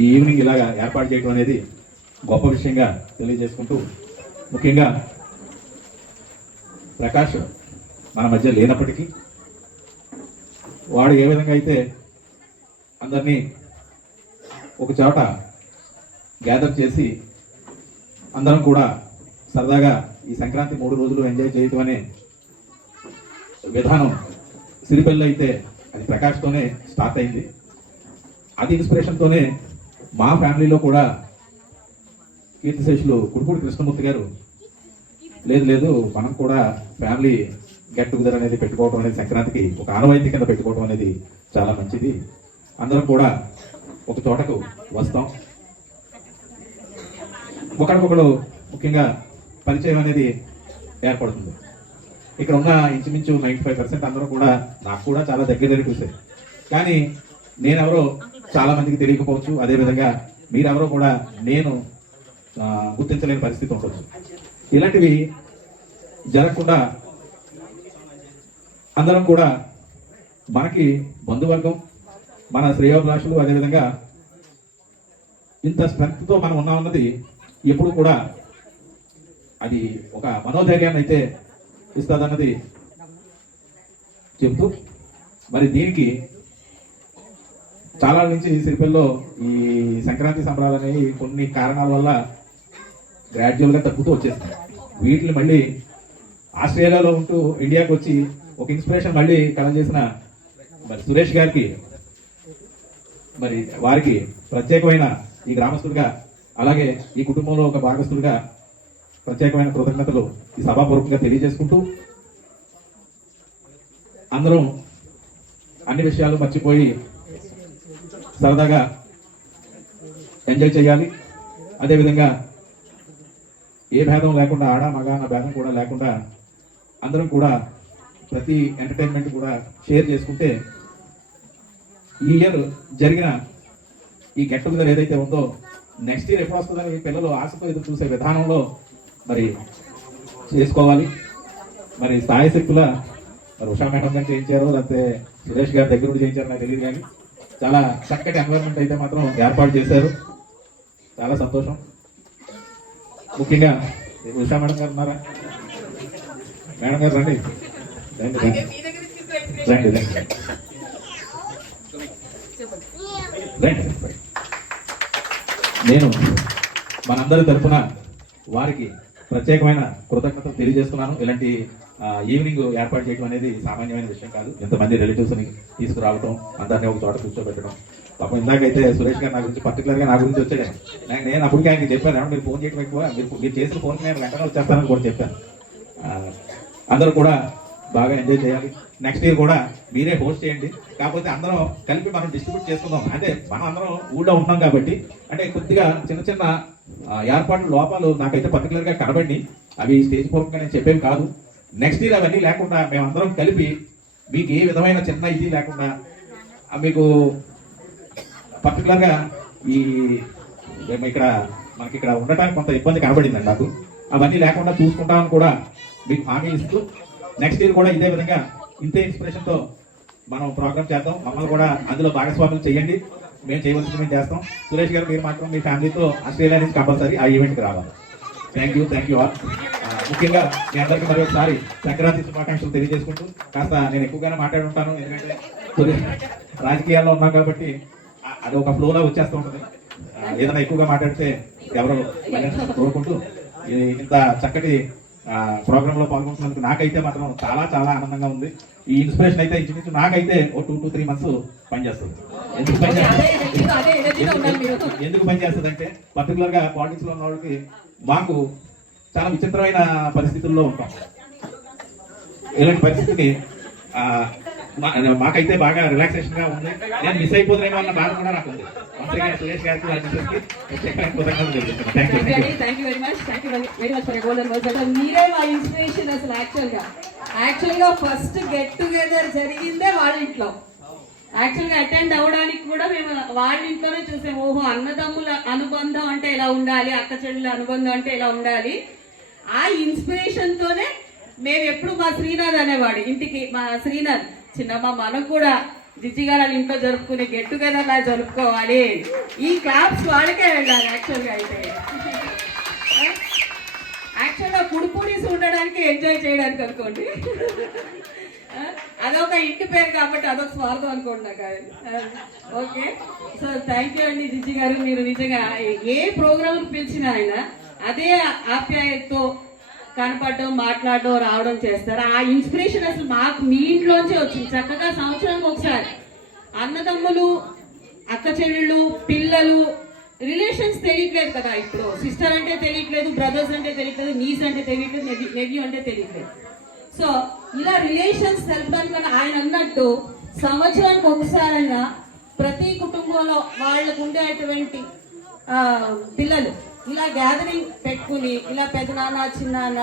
ఈ ఈవినింగ్ ఇలాగా ఏర్పాటు చేయడం అనేది గొప్ప విషయంగా తెలియజేసుకుంటూ, ముఖ్యంగా ప్రకాష్ మన మధ్య లేనప్పటికీ వాడు ఏ విధంగా అయితే అందరినీ ఒక చోట గ్యాదర్ చేసి అందరం కూడా సరదాగా ఈ సంక్రాంతి 3 రోజులు ఎంజాయ్ చేయటం అనే విధానం సిరిపల్లి అయితే అది ప్రకాష్తోనే స్టార్ట్ అయింది. అది ఇన్స్పిరేషన్తోనే మా ఫ్యామిలీలో కూడా కీర్తిశేషులు కురుపూడి కృష్ణమూర్తి గారు లేదు మనం కూడా ఫ్యామిలీ గెట్ టుగెదర్ అనేది పెట్టుకోవడం అనేది సంక్రాంతికి ఒక ఆనవాయితీ కింద పెట్టుకోవడం అనేది చాలా మంచిది, అందరం కూడా ఒక చోటకు వస్తాం, ఒకరికొకరు ముఖ్యంగా పరిచయం అనేది ఏర్పడుతుంది. ఇక్కడ ఉన్న ఇంచుమించు 95% అందరూ కూడా నాకు కూడా చాలా దగ్గర రిలేటివ్సే, కానీ నేనెవరో చాలా మందికి తెలియకపోవచ్చు, అదేవిధంగా మీరెవరో కూడా నేను గుర్తించలేని పరిస్థితి ఉండొచ్చు. ఇలాంటివి జరగకుండా అందరం కూడా మనకి బంధువర్గం, మన శ్రేయోభిలాషులు, అదేవిధంగా ఇంత స్ట్రెంగ్త్తో మనం ఉన్నామన్నది ఎప్పుడు కూడా అది ఒక మనోధైర్యాన్ని అయితే ఇస్తుందన్నది చెబుతూ, మరి దీనికి చాలా నుంచి సిరిపల్లిలో ఈ సంక్రాంతి సంబరాలు అనేవి కొన్ని కారణాల వల్ల గ్రాడ్యువల్గా తగ్గుతూ వచ్చేస్తాయి. వీటిని మళ్ళీ ఆస్ట్రేలియాలో ఉంటూ ఇండియాకి వచ్చి ఒక ఇన్స్పిరేషన్ మళ్ళీ కలెక్ట్ చేసిన మరి సురేష్ గారికి, మరి వారికి ప్రత్యేకమైన ఈ గ్రామస్తుడిగా, అలాగే ఈ కుటుంబంలో ఒక భాగస్తుడిగా ప్రత్యేకమైన కృతజ్ఞతలు ఈ సభాపూర్వకంగా తెలియజేసుకుంటూ, అందరం అన్ని విషయాలు మర్చిపోయి సరదాగా ఎంజాయ్ చేయాలి. అదేవిధంగా ఏ భేదం లేకుండా, ఆడ మగ అన్న భేదం కూడా లేకుండా అందరం కూడా ప్రతి ఎంటర్టైన్మెంట్ కూడా షేర్ చేసుకుంటే ఈ ఇయర్ జరిగిన ఈ గెట్ టుగెదర్ ఏదైతే ఉందో నెక్స్ట్ ఇయర్ ఎప్పుడు వస్తుందని పిల్లలు ఆశతో ఎదురు చూసే విధానంలో మరి చేసుకోవాలి. మరి స్థాయి శక్తుల మరి ఉషా మేడం గారు చేయించారో లేకపోతే సురేష్ గారి దగ్గర నుండి చేయించారో నాకు తెలియదు, కానీ చాలా చక్కటి ఎన్వైరన్మెంట్ అయితే మాత్రం ఏర్పాటు చేశారు, చాలా సంతోషం. ముఖ్యంగా ఉషా మేడం గారు ఉన్నారా? మేడం గారు రండి రండి రండి రండి రండి. నేను మనందరి తరఫున వారికి ప్రత్యేకమైన కృతజ్ఞతలు తెలియజేస్తున్నాను. ఇలాంటి ఈవినింగ్ ఏర్పాటు చేయడం అనేది సామాన్యమైన విషయం కాదు. ఎంతమంది రిలేటివ్స్ని తీసుకురావడం, అందరినీ ఒక చోట కూర్చోబెట్టడం. పాపం ఇందాకైతే సురేష్ గారు నా గురించి పర్టికులర్గా నా గురించి వచ్చాడు. నేను అప్పటికే ఆయనకి చెప్పాను, మీరు ఫోన్ చేయడం ఎక్కువ, మీరు చేసిన ఫోన్కి నేను వెంటనే వచ్చేస్తానని కూడా చెప్పాను. అందరూ కూడా బాగా ఎంజాయ్ చేయాలి. నెక్స్ట్ ఇయర్ కూడా మీరే హోస్ట్ చేయండి, కాకపోతే అందరం కలిపి మనం డిస్ట్రిబ్యూట్ చేసుకుందాం. అంటే మనం అందరం ఊళ్ళో ఉంటున్నాం కాబట్టి అంటే కొద్దిగా చిన్న చిన్న ఏర్పాట్లు లోపాలు నాకైతే పర్టికులర్గా కనబడి, అవి స్టేజ్ పూర్వకంగా నేను చెప్పేవి కాదు. నెక్స్ట్ ఇయర్ అవన్నీ లేకుండా మేమందరం కలిపి మీకు ఏ విధమైన చిన్న ఇది లేకుండా మీకు పర్టికులర్గా ఈ ఇక్కడ మనకి ఇక్కడ ఉండటానికి కొంత ఇబ్బంది కనబడిందండి నాకు. అవన్నీ లేకుండా చూసుకుంటామని కూడా మీకు హామీ ఇస్తూ నెక్స్ట్ ఇయర్ కూడా ఇదే విధంగా ఇంతే ఇన్స్పిరేషన్తో మనం ప్రోగ్రామ్ చేద్దాం. మమ్మల్ని కూడా అందులో భాగస్వాములు చేయండి, మేము చేయవలసింది మేము చేస్తాం. సురేష్ గారు మీరు మాత్రం మీ ఫ్యామిలీతో ఆస్ట్రేలియా నుంచి కంపల్సరీ ఆ ఈవెంట్కి రావాలి. Thank you all. ముఖ్యంగా మీ అందరికీ మరి ఒకసారి సంక్రాంతి శుభాకాంక్షలు తెలియజేసుకుంటూ, కాస్త నేను ఎక్కువగానే మాట్లాడుంటాను, ఎందుకంటే రాజకీయాల్లో ఉన్నాం కాబట్టి అది ఒక ఫ్లోలో వచ్చేస్తూ ఉంటుంది. ఏదైనా ఎక్కువగా మాట్లాడితే ఎవరు కోరుకుంటూ ఇంత చక్కటి ప్రోగ్రామ్ లో పాల్గొంటున్నందుకు నాకైతే మాత్రం చాలా చాలా ఆనందంగా ఉంది. ఈ ఇన్స్పిరేషన్ అయితే ఇంచుమించు నాకైతే ఓ 2 to 3 months పనిచేస్తుంది. ఎందుకు పనిచేస్తుంది అంటే పర్టికులర్ గా పాలిటిక్స్ లో ఉన్న వాళ్ళకి మాకు చాలా విచిత్రమైన పరిస్థితుల్లో ఉంటాం. ఇలాంటి పరిస్థితిని మాకైతే బాగా రిలాక్సేషన్ గా ఉంది. నేను మిస్ అయిపోతున్నామో అన్న బాధ కూడా నాకు ఉంది. సురేష్ గారికి యాక్చువల్గా ఫస్ట్ గెట్ టుగెదర్ జరిగిందే వాళ్ళ ఇంట్లో. యాక్చువల్గా అటెండ్ అవడానికి కూడా మేము వాళ్ళ ఇంట్లోనే చూసాము. ఓహో, అన్నదమ్ముల అనుబంధం అంటే ఎలా ఉండాలి, అక్క చెల్లెల అనుబంధం అంటే ఎలా ఉండాలి. ఆ ఇన్స్పిరేషన్ తోనే మేము ఎప్పుడు మా శ్రీనాథ్ అనేవాడు ఇంటికి, మా శ్రీనాథ్ చిన్నమ్మ మనకు కూడా జిజ్జి గారు వాళ్ళ ఇంట్లో జరుపుకునే గెట్ టుగెదర్ లా జరుపుకోవాలి. ఈ క్లాప్స్ వాళ్ళకే వెళ్ళాలి యాక్చువల్గా అయితే. యాక్చువల్గా కుడిపూడిసి ఉండడానికి ఎంజాయ్ చేయడానికి అనుకోండి. అదొక ఇంటి పేరు కాబట్టి అదొక స్వార్థం అనుకోండి నాకు. ఓకే, సో థ్యాంక్ యూ అండి జిజ్జి గారు. మీరు నిజంగా ఏ ప్రోగ్రామ్ పిలిచినా ఆయన అదే ఆప్యాయతతో కనపడడం, మాట్లాడడం, రావడం చేస్తారు. ఆ ఇన్స్పిరేషన్ అసలు మాకు మీ ఇంట్లోంచే వచ్చింది. చక్కగా సంవత్సరానికి ఒకసారి అన్నదమ్ములు, అక్క చెల్లెళ్ళు, పిల్లలు, రిలేషన్స్ తెలియట్లేదు కదా. ఇప్పుడు సిస్టర్ అంటే తెలియట్లేదు, బ్రదర్స్ అంటే తెలియట్లేదు, నీస్ అంటే తెలియట్లేదు, నెవ్యూ అంటే తెలియట్లేదు. సో ఇలా రిలేషన్స్ తెలపడానికి ఆయన అన్నట్టు సంవత్సరానికి ఒకసారైనా ప్రతి కుటుంబంలో వాళ్ళకు ఉండేటువంటి పిల్లలు ఇలా గ్యాదరింగ్ పెట్టుకుని ఇలా పెద్దనాన్న, చిన్నాన్న,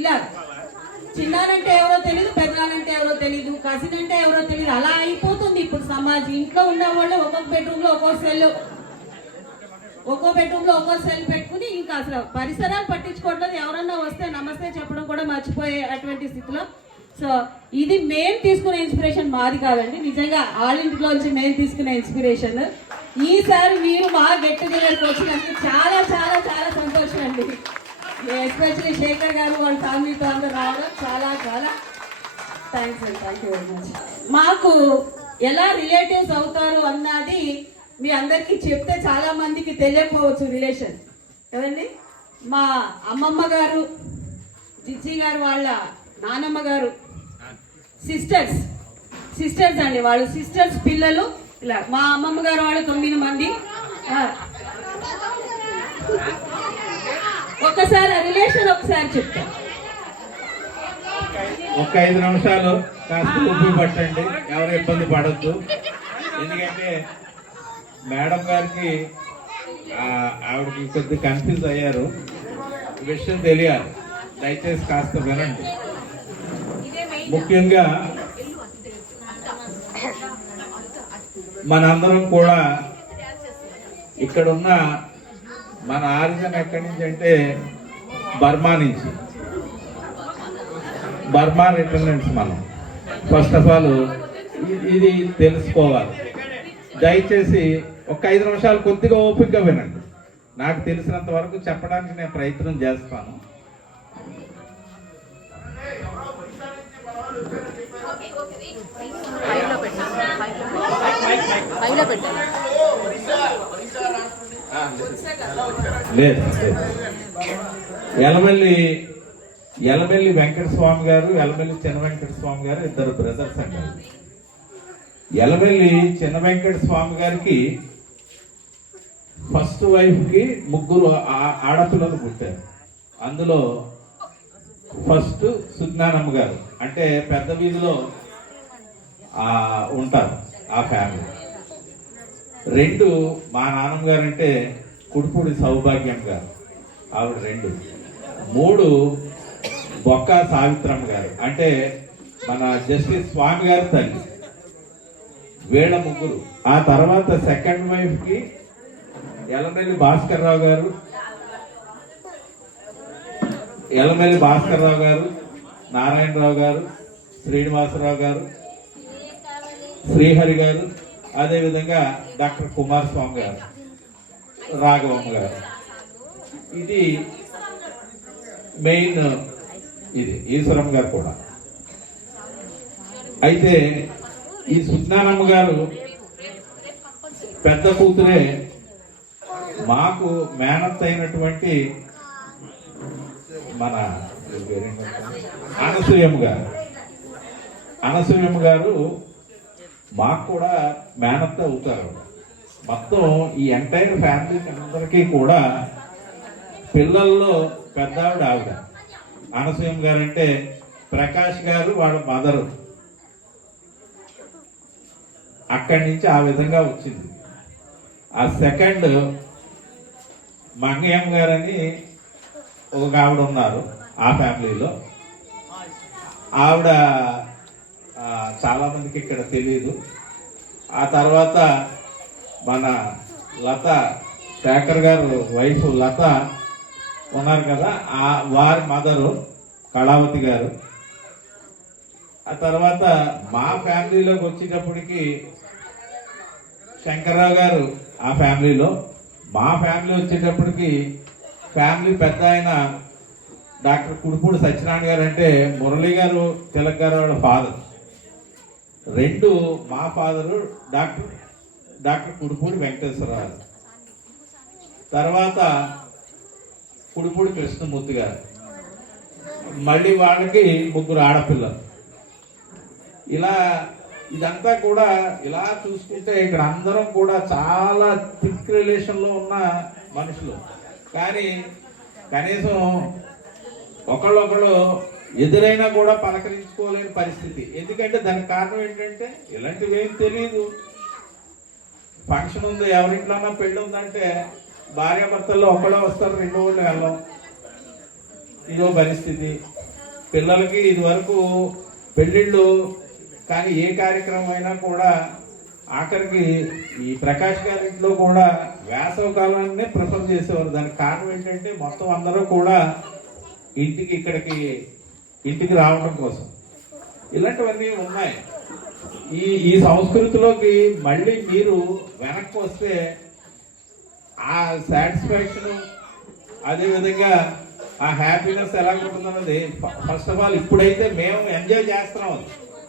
ఇలా చిన్నానంటే ఎవరో తెలియదు, పెద్దనానంటే ఎవరో తెలియదు, కజిన్ అంటే ఎవరో తెలియదు, అలా అయిపోతుంది ఇప్పుడు సమాజం. ఇంట్లో ఉన్న వాళ్ళు ఒక్కొక్క బెడ్రూమ్ లో ఒక్కొక్క సెల్, ఒక్కో బెడ్రూమ్ లో ఒక్కో సెల్ పెట్టుకుని ఇంకా అసలు పరిసరాలు పట్టించుకోవట్లేదు. ఎవరన్నా వస్తే నమస్తే చెప్పడం కూడా మర్చిపోయే అటువంటి స్థితిలో. సో ఇది మేము తీసుకునే ఇన్స్పిరేషన్ మాది కాదండి, నిజంగా వాళ్ళ ఇంట్లోంచి మేము తీసుకునే ఇన్స్పిరేషన్. ఈసారి మీరు మా గెట్ టుగెదర్కి వచ్చినందుకు చాలా చాలా చాలా సంతోషం అండి. ఎస్పెషల్లీ శేఖర్ గారు వాళ్ళ ఫ్యామిలీతో అందరూ రావడం చాలా చాలా థ్యాంక్స్ అండి. Thank you very much. మాకు ఎలా రిలేటివ్స్ అవుతారు అన్నది మీ అందరికీ చెప్తే చాలా మందికి తెలియకపోవచ్చు రిలేషన్ కదండి. మా అమ్మమ్మ గారు, జిజ్జి గారు వాళ్ళ నానమ్మ గారు సిస్టర్స్ అండి. వాళ్ళు సిస్టర్స్ పిల్లలు ఇలా. మా అమ్మమ్మ గారు వాళ్ళు 9 మంది. ఒకసారి రిలేషన్ ఒకసారి చెప్తా. ఒక 5 నిమిషాలు కాస్త ఉబ్బి పట్టండి, ఎవరు ఇబ్బంది పడద్దు. ఎందుకంటే మేడం గారికి ఆవిడకి కొద్ది కన్ఫ్యూజ్ అయ్యారు, విషయం తెలియాలి. దయచేసి కాస్త వినండి. ముఖ్యంగా మనందరం కూడా ఇక్కడున్న మన ఆరిజిన్ ఎక్కడి నుంచి అంటే బర్మా నుంచి. బర్మా రిటర్నెంట్స్ మనం. ఫస్ట్ ఆఫ్ ఆల్ ఇది తెలుసుకోవాలి. దయచేసి ఒక 5 నిమిషాలు కొద్దిగా ఓపికగా వినండి. నాకు తెలిసినంత వరకు చెప్పడానికి నేను ప్రయత్నం చేస్తాను. లేదు, ఎలమెల్లి వెంకట స్వామి గారు, ఎలమెల్లి చిన్న వెంకట స్వామి గారు ఇద్దరు బ్రదర్స్ అండి. ఎలమెల్లి చిన్న వెంకట స్వామి గారికి ఫస్ట్ వైఫ్ కి 3 ఆడపిల్లలు పుట్టారు. అందులో ఫస్ట్ సుజ్ఞానమ్మ గారు, అంటే పెద్ద వీధిలో ఉంటారు ఆ ఫ్యామిలీ. 2 మా నాన్నమ్మ గారు అంటే కుడిపూడి సౌభాగ్యం గారు, ఆవిడ 2. 3 బొక్క సావిత్రమ్మ గారు, అంటే మన జస్టిస్ స్వామి గారి తల్లి. వీళ్ళ 3. ఆ తర్వాత సెకండ్ వైఫ్ కి ఎలమెల్లి భాస్కర్ రావు గారు, నారాయణరావు గారు, శ్రీనివాసరావు గారు, శ్రీహరి గారు, అదేవిధంగా డాక్టర్ కుమారస్వామి గారు, రాఘవమ్మ గారు. ఇది మెయిన్. ఇది ఈశ్వరమ్మ గారు కూడా. అయితే ఈ సుజ్ఞానమ్మ గారు పెద్ద కూతురే మాకు మేనత్ అయినటువంటి మన అనసూయమ్మ గారు మాకు కూడా మేనత్ అవుతారు. మొత్తం ఈ ఎంటైర్ ఫ్యామిలీ అందరికీ కూడా పిల్లల్లో పెద్ద ఆవిడ అనసూయమ్మ గారు. అంటే ప్రకాష్ గారు వాళ్ళ మదరు. అక్కడి నుంచి ఆ విధంగా వచ్చింది. ఆ సెకండ్ మంగయ్యమ్మ గారని ఒక ఆవిడ ఉన్నారు ఆ ఫ్యామిలీలో. ఆవిడ చాలా మందికి ఇక్కడ తెలియదు. ఆ తర్వాత మన లత, శేఖర్ గారు వైఫ్ లత ఉన్నారు కదా, వారి మదరు కళావతి గారు. ఆ తర్వాత మా ఫ్యామిలీలోకి వచ్చేటప్పటికి శంకర్రావు గారు ఆ ఫ్యామిలీలో, మా ఫ్యామిలీ వచ్చేటప్పటికి ఫ్యామిలీ పెద్ద ఆయన డాక్టర్ కుడుపూడి సత్యనారాయణ గారు అంటే మురళి గారు తిలక్ గారు వాళ్ళ ఫాదర్. రెండు మా ఫాదరు డాక్టర్ కుడుపూడి వెంకటేశ్వరరావు. తర్వాత కుడుపూడి కృష్ణమూర్తి గారు. మళ్ళీ వాళ్ళకి 3 ఆడపిల్లలు. ఇలా ఇదంతా కూడా ఇలా చూసుకుంటే ఇక్కడ అందరం కూడా చాలా థిక్ రిలేషన్లో ఉన్న మనుషులు. కానీ కనీసం ఒకళ్ళొకళ్ళు ఎదురైనా కూడా పలకరించుకోలేని పరిస్థితి. ఎందుకంటే దానికి కారణం ఏంటంటే ఇలాంటివి ఏం తెలియదు. ఫంక్షన్ ఉంది, ఎవరింట్లోనా పెళ్ళి ఉందంటే భార్యాభర్తల్లో ఒకళ్ళే వస్తారు, 2 వాళ్ళు వెళ్ళం. ఇదో పరిస్థితి. పిల్లలకి ఇది వరకు పెళ్ళిళ్ళు కానీ ఏ కార్యక్రమం అయినా కూడా ఆఖరికి ఈ ప్రకాష్ గారి ఇంట్లో కూడా వేసవ కాలాన్నే ప్రిఫర్ చేసేవారు. దానికి కారణం ఏంటంటే మొత్తం అందరూ కూడా ఇంటికి రావడం కోసం. ఇలాంటివన్నీ ఉన్నాయి. ఈ సంస్కృతిలోకి మళ్ళీ మీరు వెనక్కి వస్తే ఆ సాటిస్ఫాక్షన్, అదేవిధంగా ఆ హ్యాపీనెస్ ఎలా ఉంటుందన్నది ఫస్ట్ ఆఫ్ ఆల్ ఇప్పుడైతే మేము ఎంజాయ్ చేస్తున్నాం.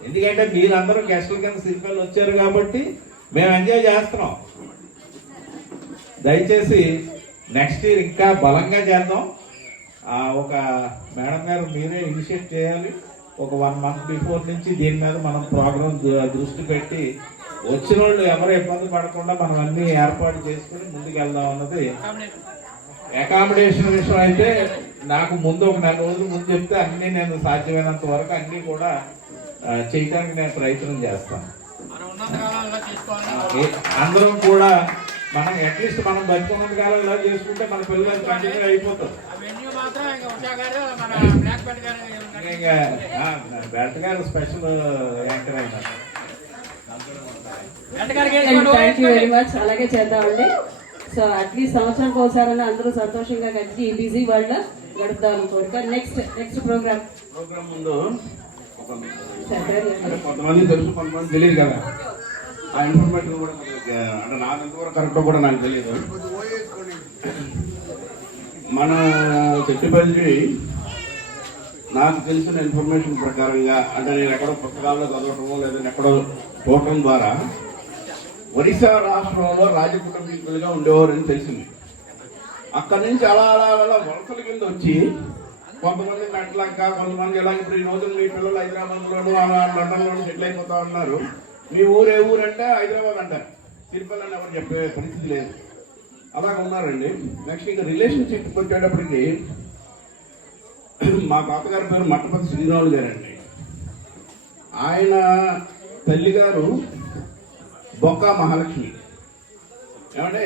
ఎందుకంటే మీరందరూ గెస్టుల కింద శిల్పాలు వచ్చారు కాబట్టి మేము ఎంజాయ్ చేస్తున్నాం. దయచేసి నెక్స్ట్ ఇయర్ ఇంకా బలంగా చేద్దాం. ఒక మేడం గారు మీరే ఇనిషియేట్ చేయాలి. ఒక 1 month బిఫోర్ నుంచి దీని మీద మనం ప్రోగ్రామ్ దృష్టి పెట్టి వచ్చిన వాళ్ళు ఎవరు ఇబ్బంది పడకుండా మనం అన్ని ఏర్పాటు చేసుకుని ముందుకు వెళ్దాం అన్నది. అకామిడేషన్ విషయం అయితే నాకు ముందు ఒక 4 రోజుల ముందు చెప్తే అన్ని నేను సాధ్యమైనంత వరకు అన్ని కూడా చేయడానికి నేను ప్రయత్నం చేస్తాను. అందరం కూడా మనం అట్లీస్ట్ మనం బతుకున్నంత కాలం ఇలా చేసుకుంటే మన పిల్లలు కంటిన్యూ అయిపోతాం. బెల్ట్ గారు స్పెషల్ యాంకర్ అయినా. Thank you very much. అలాగే చేద్దామండి. సో అట్లీస్ట్ సంవత్సరానికి ఒకసారి అందరూ సంతోషంగా కలిసి ఈ బిజీ వరల్డ్ లో గడుపుదాం అనుకోండి. నెక్స్ట్ ప్రోగ్రామ్ ముందు కొంతమంది తెలుసు, కొంతమంది తెలియదు కదా. ఆ ఇన్ఫర్మేషన్ కూడా అంటే నాకు ఎంతవరకు కరెక్ట్ కూడా నాకు తెలియదు. మన చెట్టుపల్లి నాకు తెలిసిన ఇన్ఫర్మేషన్ ప్రకారంగా, అంటే నేను ఎక్కడో పుస్తకాల్లో చదవటమో లేదంటే ఎక్కడో చూడటం ద్వారా ఒరిస్సా రాష్ట్రంలో రాజకుటుంబీకులుగా ఉండేవారని తెలిసింది. అక్కడి నుంచి అలా అలా అలా వలసల కింద వచ్చి కొంతమంది నట్లంక, కొంతమంది ఇలా ఇప్పుడు ఈ రోజున మీ పిల్లలు హైదరాబాద్లోను లండన్లోను సెటిల్ అయిపోతా ఉన్నారు. మీ ఊరు ఏ ఊరు అంటే హైదరాబాద్ అంటారు, తిరుపతి అని ఎవరు చెప్పే పరిస్థితి లేదు. అలాగ ఉన్నారండి. నెక్స్ట్ ఇంకా రిలేషన్షిప్కి వచ్చేటప్పటికి మా తాతగారి పేరు మట్టపతి శ్రీరాములు గారండి. ఆయన తల్లి గారు బొక్కా మహాలక్ష్మి. ఏమంటే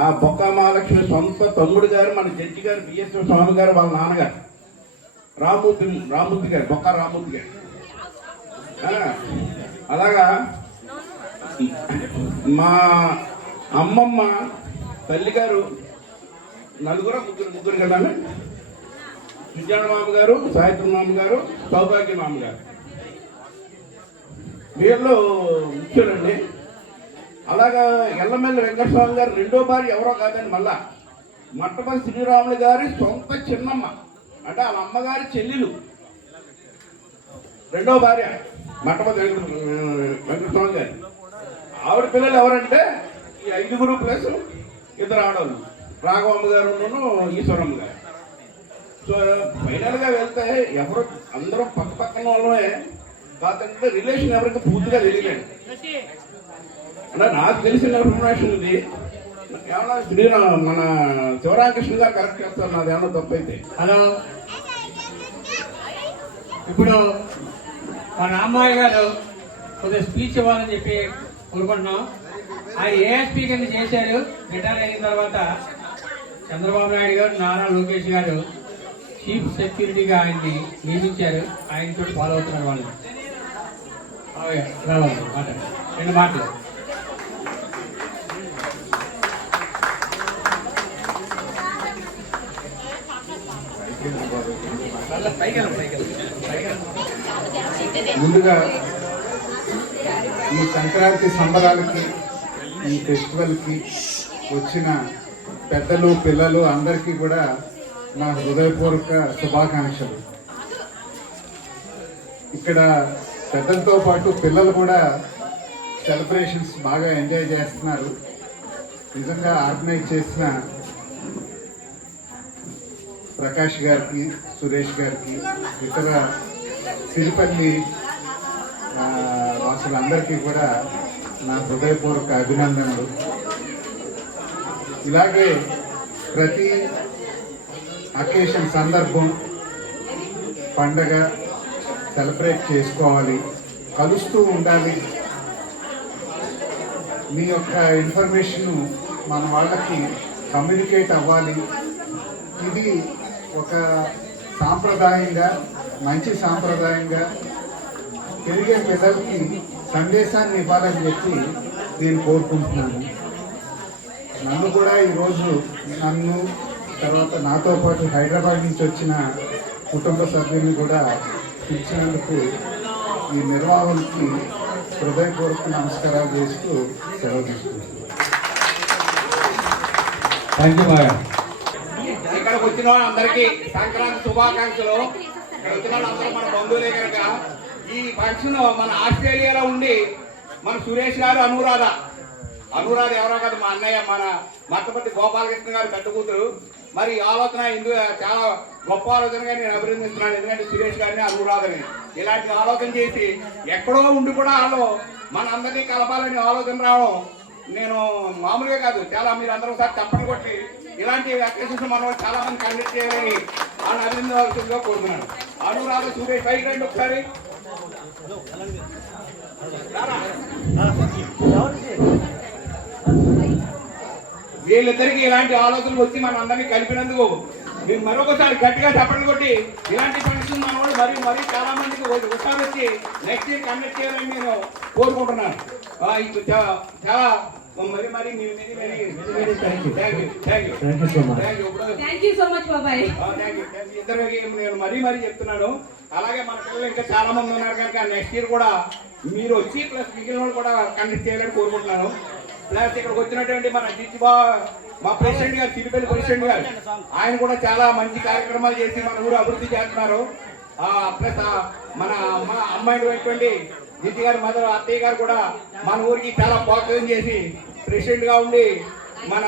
ఆ బొక్కా మహాలక్ష్మి సొంత తమ్ముడు గారు మన జడ్జి గారు బిఎస్ఎం స్వామి గారు వాళ్ళ నాన్నగారు రామూర్తి గారు, బొక్కా రామూర్తి గారు. అలాగా మా అమ్మమ్మ తల్లి గారు ముగ్గురు కదా, విజయాణ మామ గారు, సాయిత్రి మామ గారు, సౌభాగ్య మామ గారు, వీళ్ళు ముఖ్యులండి. అలాగా ఎల్లమెల్లి వెంకటస్వామి గారు రెండో భార్య ఎవరో కాదండి, మళ్ళా మట్టపల్లి శ్రీరాములు గారి సొంత చిన్నమ్మ, అంటే వాళ్ళ అమ్మగారి చెల్లెలు రెండో భార్య మట్టపల్లి వెంకటస్వామి గారు. ఆవిడ పిల్లలు ఎవరంటే ఈ 5 ప్లస్ 2 ఆడవాళ్ళు, రాఘవమ్మ గారు, ఈశ్వరమ్మ గారు. సో ఫైనల్గా వెళ్తే ఎవరు అందరూ పక్కన వాళ్ళే కాదంటే రిలేషన్ ఎవరికి పూర్తిగా తెలియలేదు. అంటే నాకు తెలిసిన ఇన్ఫర్మేషన్ ఇది. ఏమన్నా మన శివరామకృష్ణ గారు కరెక్ట్ చేస్తారు, నాది ఏమన్నా తప్పు అయితే. హలో, ఇప్పుడు మా రామ్మాయి గారు కొద్దిగా స్పీచ్ ఇవ్వాలని చెప్పి కోరుకుంటున్నాం. ఆయన ఏఎస్పీ కింద చేశారు. రిటైర్ అయిన తర్వాత చంద్రబాబు నాయుడు గారు, నారా లోకేష్ గారు చీఫ్ సెక్యూరిటీగా ఆయన్ని నియమించారు. ఆయనతో ఫాలో అవుతున్నారు వాళ్ళు. రావాలి మాట 2 మాటలు. పైకి ముందుగా ఈ సంక్రాంతి సంబరాలకి ఈ ఫెస్టివల్కి వచ్చిన పెద్దలు పిల్లలు అందరికీ కూడా నా హృదయపూర్వక శుభాకాంక్షలు. ఇక్కడ పెద్దలతో పాటు పిల్లలు కూడా సెలబ్రేషన్స్ బాగా ఎంజాయ్ చేస్తున్నారు. నిజంగా ఆర్గనైజ్ చేసిన ప్రకాష్ గారికి, సురేష్ గారికి, ఇతర సిరిపల్లి వాసులందరికీ కూడా నా హృదయపూర్వక అభినందనలు. ఇలాగే ప్రతి అకేషన్ సందర్భం పండగ సెలబ్రేట్ చేసుకోవాలి, కలుస్తూ ఉండాలి. మీ యొక్క ఇన్ఫర్మేషన్ మన వాళ్ళకి కమ్యూనికేట్ అవ్వాలి. ఇది ఒక సాంప్రదాయంగా, మంచి సాంప్రదాయంగా పెరిగే పిల్లలకి సందేశాన్ని ఇవ్వాలని చెప్పి నేను కోరుకుంటున్నాను. నన్ను కూడా ఈరోజు తర్వాత నాతో పాటు హైదరాబాద్ నుంచి వచ్చిన కుటుంబ సభ్యుల్ని కూడా పిలిచినందుకు ఈ నిర్వాహకులకి హృదయపూర్వక నమస్కారాలు చేస్తూ సెలవు తీసుకుంటున్నాను. థ్యాంక్ యూ బాగా. ఇక్కడికి వచ్చిన వాళ్ళందరికీ సంక్రాంతి శుభాకాంక్షలు. ఇక్కడ వచ్చిన వాళ్ళందరూ మన బంధువులే కనుక ఈ ఫంక్షన్ మన ఆస్ట్రేలియాలో ఉండి మన సురేష్ గారు, అనురాధ ఎవరో కాదు, మా అన్నయ్య, మన మట్టపట్టి గోపాలకృష్ణ గారు పెద్ద కూతురు. మరి ఈ ఆలోచన చాలా గొప్ప ఆలోచనగా నేను అభినందిస్తున్నాను. ఎందుకంటే సురేష్ గారిని, అనురాధని ఇలాంటి ఆలోచన చేసి ఎక్కడో ఉండి కూడా వాళ్ళు మన అందరినీ కలపాలని ఆలోచన రావడం నేను మామూలుగా కాదు, చాలా మీరు అందరూ ఒకసారి చప్పట్లు కొట్టి ఇలాంటి అకేషన్స్ మనం చాలా మంది కండక్ట్ చేయాలని వాళ్ళని అభినందించవలసిందిగా కోరుతున్నాను. అనురాధ, సురేష్ పైకి రండి ఒకసారి. వీళ్ళిద్దరికి ఇలాంటి ఆలోచనలు వచ్చి మన అందరినీ కలిపినందుకు మీరు మరొకసారి గట్టిగా చప్పట్లు కొట్టి ఇలాంటి ఫంక్షన్ మన వాళ్ళు మరీ చాలా మందికి ఒకసారి వచ్చి నెక్స్ట్ ఇయర్ కండక్ట్ చేయాలని నేను కోరుకుంటున్నాను. చాలా నేను మరీ చెప్తున్నాను. అలాగే మన పిల్లలు ఇంకా చాలా మంది ఉన్నారు కనుక నెక్స్ట్ ఇయర్ కూడా మీరు వచ్చి ప్లస్ మిగిలిన వాళ్ళు కూడా కండక్ట్ చేయాలని కోరుకుంటున్నాను. ప్లస్ ఇక్కడికి వచ్చినటువంటి మన మా ప్రెసిడెంట్ గారు, సిరిపల్లి ప్రెసిడెంట్ గారు, ఆయన కూడా చాలా మంచి కార్యక్రమాలు చేసి మన ఊరు అభివృద్ధి చేస్తున్నారు. ప్లస్ మన అమ్మాయినటువంటి జితి గారు, మదర్ అత్తయ్య గారు కూడా మన ఊరికి చాలా ప్రోత్సాహం చేసి ప్రెసిడెంట్ గా ఉండి మన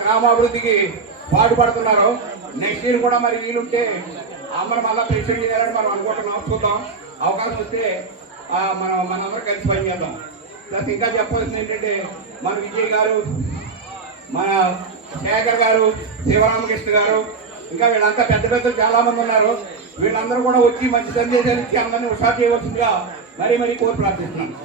గ్రామాభివృద్ధికి పాటుపడుతున్నారు. నెక్స్ట్ ఇయర్ కూడా మరి వీలుంటే అమ్మను మళ్ళీ ప్రెసిడెంట్ చేయాలని మనం అనుకుంటున్నాం. చూద్దాం, అవకాశం వస్తే మనందరం కలిసి పనిచేద్దాం. ప్లస్ ఇంకా చెప్పాల్సింది ఏంటంటే మన విజయ్ గారు, మన శేఖర్ గారు, శివరామకృష్ణ గారు, ఇంకా వీళ్ళంతా పెద్దలు చాలా మంది ఉన్నారు. వీళ్ళందరూ కూడా వచ్చి మంచి సందేశాలు ఇచ్చి అందరినీ ఉత్సాహం చేయవలసిందిగా మరీ కోరి ప్రార్థిస్తున్నాను.